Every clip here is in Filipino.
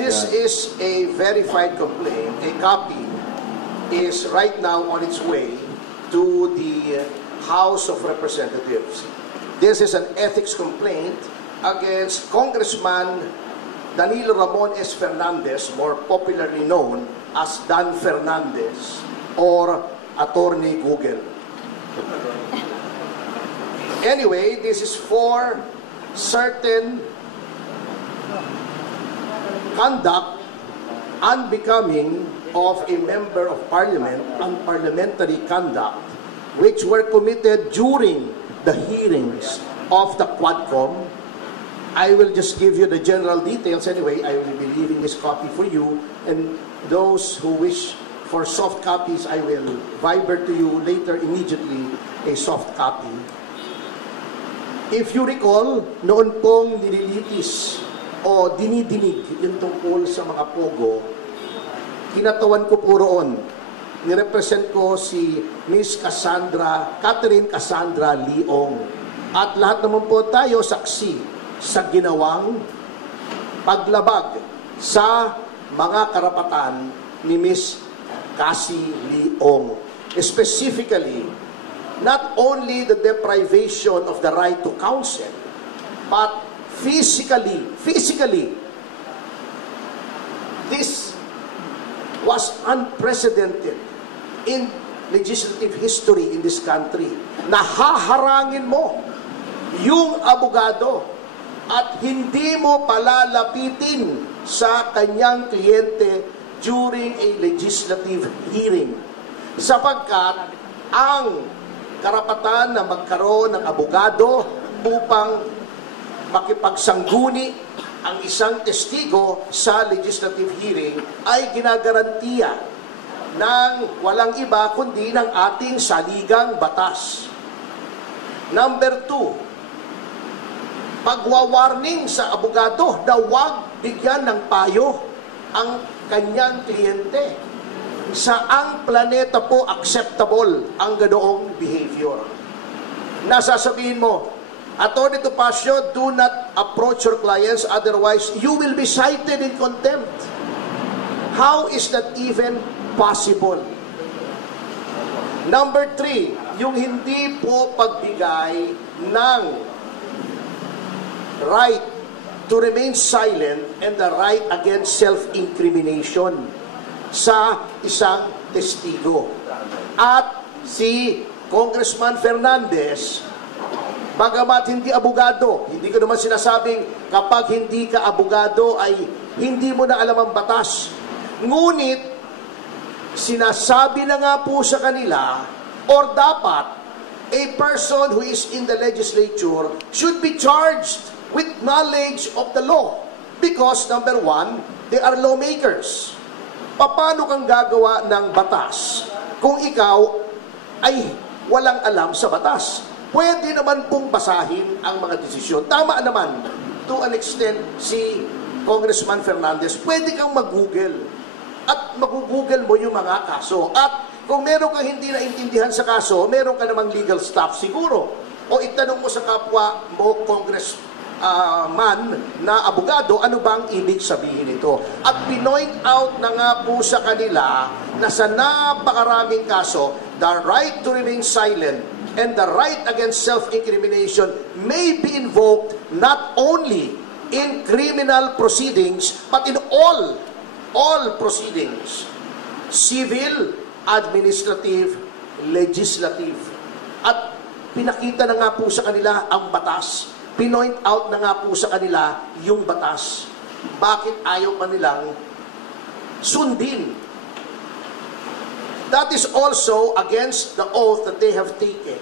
This is a verified complaint. A copy is right now on its way to the House of Representatives. This is an ethics complaint against Congressman Danilo Ramon S. Fernandez, more popularly known as Dan Fernandez or Attorney Google. Anyway, this is for certain conduct unbecoming of a member of parliament, unparliamentary conduct, which were committed during the hearings of the Quadcom. I will just give you the general details anyway. I will be leaving this copy for you, and those who wish for soft copies, I will viber to you later immediately a soft copy. If you recall, noon pong nililitis o dinidinig yung tungkol sa mga pogo, kinatawan ko po roon. Nirepresent ko si Miss Catherine Cassandra Leong. At lahat naman po tayo saksi sa ginawang paglabag sa mga karapatan ni Miss Cassie Leong. Specifically, not only the deprivation of the right to counsel, but physically, this was unprecedented in legislative history in this country. Nahaharangin mo yung abogado at hindi mo palalapitin sa kanyang kliyente during a legislative hearing. Sapagkat ang karapatan na magkaroon ng abogado upang makipagsangguni ang isang testigo sa legislative hearing ay ginagarantiya ng walang iba kundi ng ating saligang batas. Number 2, pagwawarning sa abogado na huwag bigyan ng payo ang kanyang kliyente. Saang planeta po acceptable ang ganoong behavior? Nasasabihin mo, Attorney Topacio, do not approach your clients, otherwise you will be cited in contempt. How is that even possible? Number 3, yung hindi po pagbigay ng right to remain silent and the right against self-incrimination sa isang testigo. At si Congressman Fernandez, bagamat hindi abogado, hindi ko naman sinasabing kapag hindi ka abogado ay hindi mo na alam ang batas. Ngunit, sinasabi na nga po sa kanila, or dapat, a person who is in the legislature should be charged with knowledge of the law. Because, number 1, they are lawmakers. Paano kang gagawa ng batas kung ikaw ay walang alam sa batas? Pwede naman pong basahin ang mga desisyon. Tama naman, to an extent, si Congressman Fernandez, pwede kang mag-google. At mag-google mo yung mga kaso. At kung meron kang hindi naintindihan sa kaso, meron ka namang legal staff siguro. O itanong mo sa kapwa mo, Congressman na abogado, ano bang ibig sabihin ito? At pinoint out na nga po sa kanila na sa napakaraming kaso, the right to remain silent and the right against self-incrimination may be invoked not only in criminal proceedings, but in all proceedings. Civil, administrative, legislative. At pinakita na nga po sa kanila ang batas. Pinoint out na nga po sa kanila yung batas. Bakit ayaw pa nilang sundin? That is also against the oath that they have taken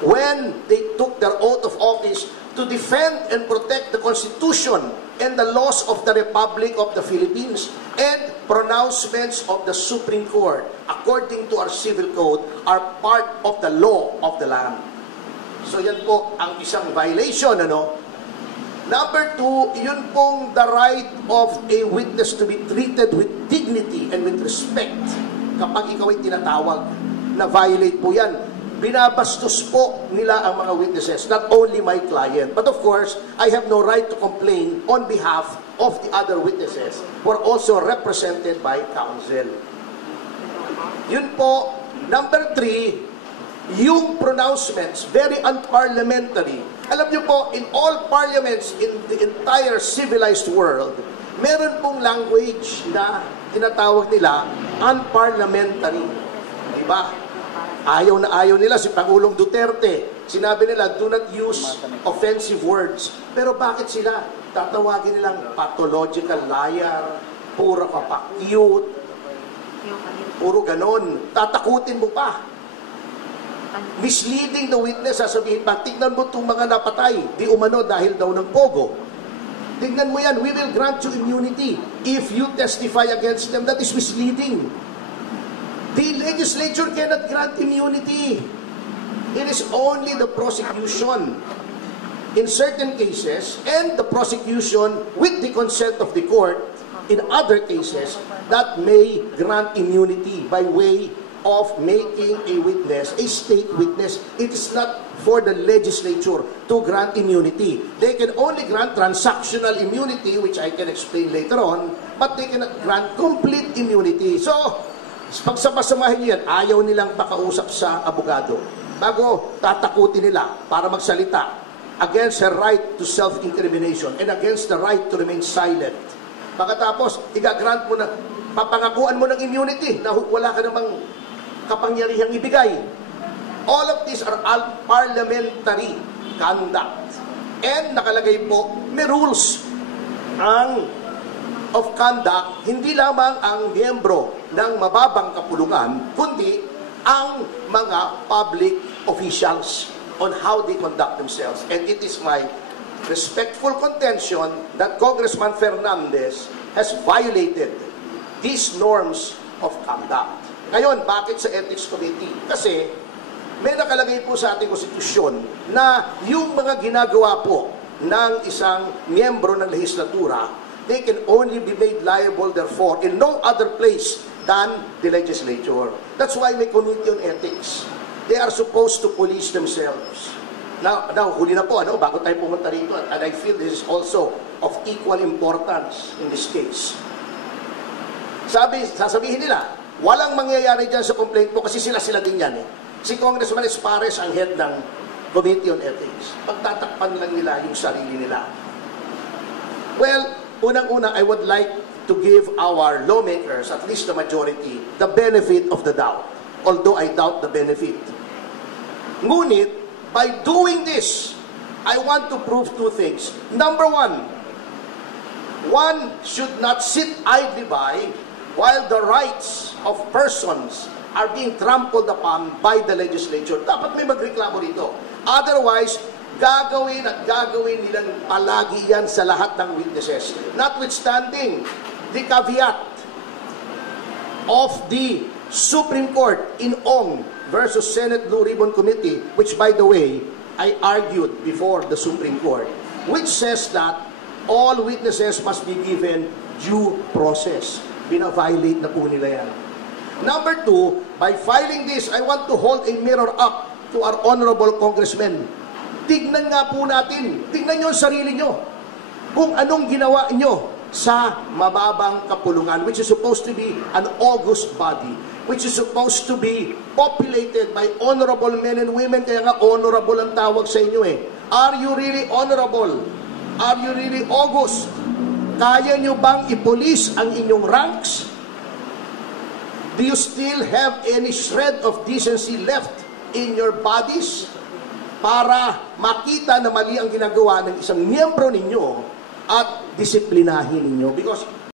when they took their oath of office to defend and protect the Constitution and the laws of the Republic of the Philippines and pronouncements of the Supreme Court, according to our civil code, are part of the law of the land. So yan po ang isang violation, ano? Number 2, yun pong the right of a witness to be treated with dignity and with respect. Kapag ikaw ay tinatawag, na violate po yan. Binabastos po nila ang mga witnesses, not only my client. But of course, I have no right to complain on behalf of the other witnesses were also represented by counsel. Yun po. Number 3, yung pronouncements, very unparliamentary. Alam niyo po, in all parliaments in the entire civilized world, meron pong language na tinatawag nila unparliamentary. Diba? Ayaw na ayaw nila si Pangulong Duterte. Sinabi nila, do not use offensive words. Pero bakit sila? Tatawagin nilang pathological liar, puro kapakyut, puro ganon. Tatakutin mo pa. Misleading the witness, sasabihin pa, tignan mo itong mga napatay, di umano dahil daw ng pogo. Tignan mo yan, we will grant you immunity if you testify against them. That is misleading. The legislature cannot grant immunity. It is only the prosecution in certain cases and the prosecution with the consent of the court in other cases that may grant immunity by way of making a witness, a state witness. It is not for the legislature to grant immunity. They can only grant transactional immunity, which I can explain later on, but they cannot grant complete immunity. So, pagsama-samahin niyo yan, ayaw nilang pakausap sa abogado. Bago tatakutin nila para magsalita against her right to self-incrimination and against the right to remain silent. Pagkatapos, igagrant mo na, papangakuan mo ng immunity na wala ka namang kapangyarihang ibigay. All of these are parliamentary conduct. And nakalagay po, may rules of conduct, hindi lamang ang miyembro ng mababang kapulungan, kundi ang mga public officials on how they conduct themselves. And it is my respectful contention that Congressman Fernandez has violated these norms of conduct. Ngayon, bakit sa Ethics Committee? Kasi may nakalagay po sa ating konstitusyon na yung mga ginagawa po ng isang miyembro ng lehislatura, they can only be made liable therefore in no other place than the legislature. That's why may Committee on Ethics. They are supposed to police themselves. Now huli na po, bago tayo pumunta rito, and I feel this is also of equal importance in this case. Sasabihin nila, walang mangyayari dyan sa complaint po kasi sila din yan eh. Si Congressman Espares ang head ng Committee on Ethics. Pagtatakpan lang nila yung sarili nila. Well, unang-una, I would like to give our lawmakers, at least the majority, the benefit of the doubt. Although I doubt the benefit. Ngunit, by doing this, I want to prove two things. Number one should not sit idly by while the rights of persons are being trampled upon by the legislature. Dapat may magreklamo rito. Otherwise, gagawin nilang palagi yan sa lahat ng witnesses. Notwithstanding the caveat of the Supreme Court in Ong versus Senate Blue Ribbon Committee, which by the way, I argued before the Supreme Court, which says that all witnesses must be given due process. Bina-violate na po nila yan. Number 2, by filing this, I want to hold a mirror up to our honorable congressmen. Tignan nga po natin, tignan nyo ang sarili nyo, kung anong ginawa nyo sa mababang kapulungan, which is supposed to be an august body, which is supposed to be populated by honorable men and women, kaya nga honorable ang tawag sa inyo eh. Are you really honorable? Are you really august? Kaya nyo bang ipolis ang inyong ranks? Do you still have any shred of decency left in your bodies para makita na mali ang ginagawa ng isang miyembro ninyo at disiplinahin ninyo? Because